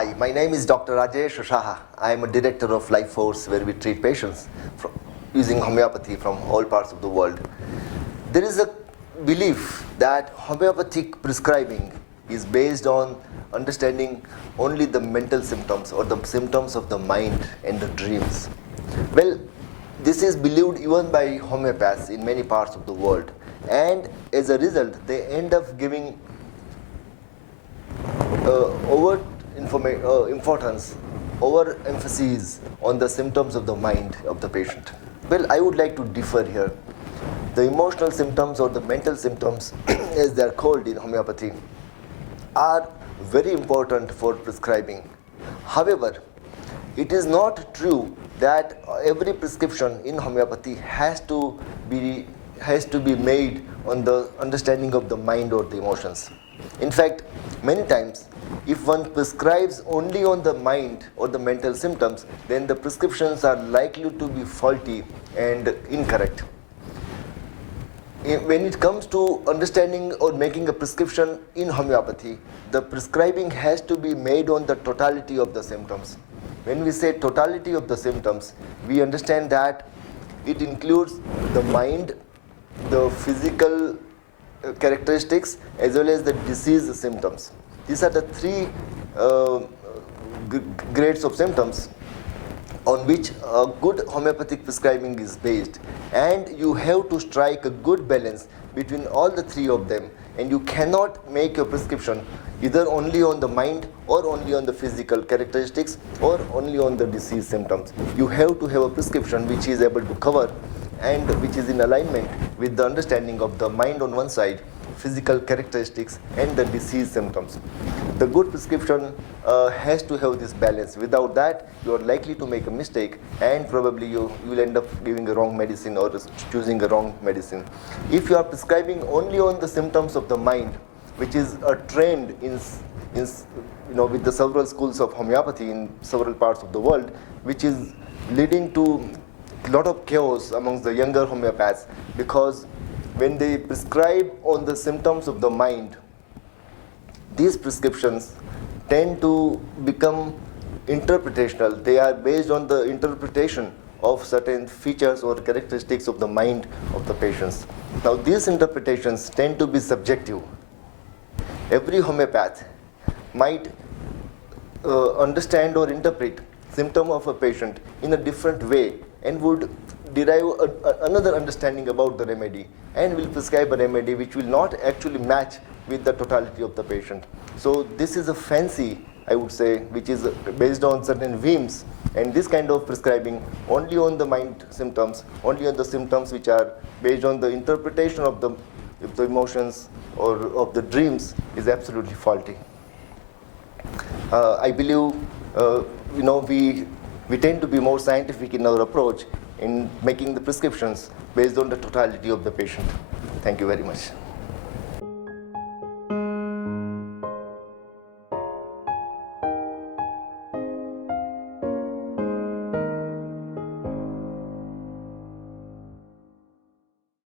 Hi, my name is Dr. Rajesh Shah. I am a director of Life Force, where we treat patients using homeopathy from all parts of the world. There is a belief that homeopathic prescribing is based on understanding only the mental symptoms or the symptoms of the mind and the dreams. Well, this is believed even by homeopaths in many parts of the world, and as a result, they end up giving overt importance, over emphasis on the symptoms of the mind of the patient. Well, I would like to differ here. The emotional symptoms or the mental symptoms, as they are called in homeopathy, are very important for prescribing. However, it is not true that every prescription in homeopathy has to be made on the understanding of the mind or the emotions. In fact, many times, if one prescribes only on the mind or the mental symptoms, then the prescriptions are likely to be faulty and incorrect. When it comes to understanding or making a prescription in homeopathy, the prescribing has to be made on the totality of the symptoms. When we say totality of the symptoms, we understand that it includes the mind, the physical characteristics, as well as the disease symptoms. These are the three grades of symptoms on which a good homeopathic prescribing is based, and you have to strike a good balance between all the three of them, and you cannot make your prescription either only on the mind or only on the physical characteristics or only on the disease symptoms. You have to have a prescription which is able to cover and which is in alignment with the understanding of the mind on one side, physical characteristics, and the disease symptoms. The good prescription has to have this balance. Without that, you are likely to make a mistake, and probably you will end up giving a wrong medicine or choosing a wrong medicine. If you are prescribing only on the symptoms of the mind, which is a trend with the several schools of homeopathy in several parts of the world, which is leading to a lot of chaos amongst the younger homeopaths, because when they prescribe on the symptoms of the mind, these prescriptions tend to become interpretational. They are based on the interpretation of certain features or characteristics of the mind of the patients. Now, these interpretations tend to be subjective. Every homeopath might understand or interpret symptom of a patient in a different way and would derive another understanding about the remedy, and will prescribe a remedy which will not actually match with the totality of the patient. So this is a fancy, I would say, which is based on certain whims, and this kind of prescribing only on the mind symptoms, only on the symptoms which are based on the interpretation of the emotions or of the dreams, is absolutely faulty. I believe we tend to be more scientific in our approach in making the prescriptions based on the totality of the patient. Thank you very much.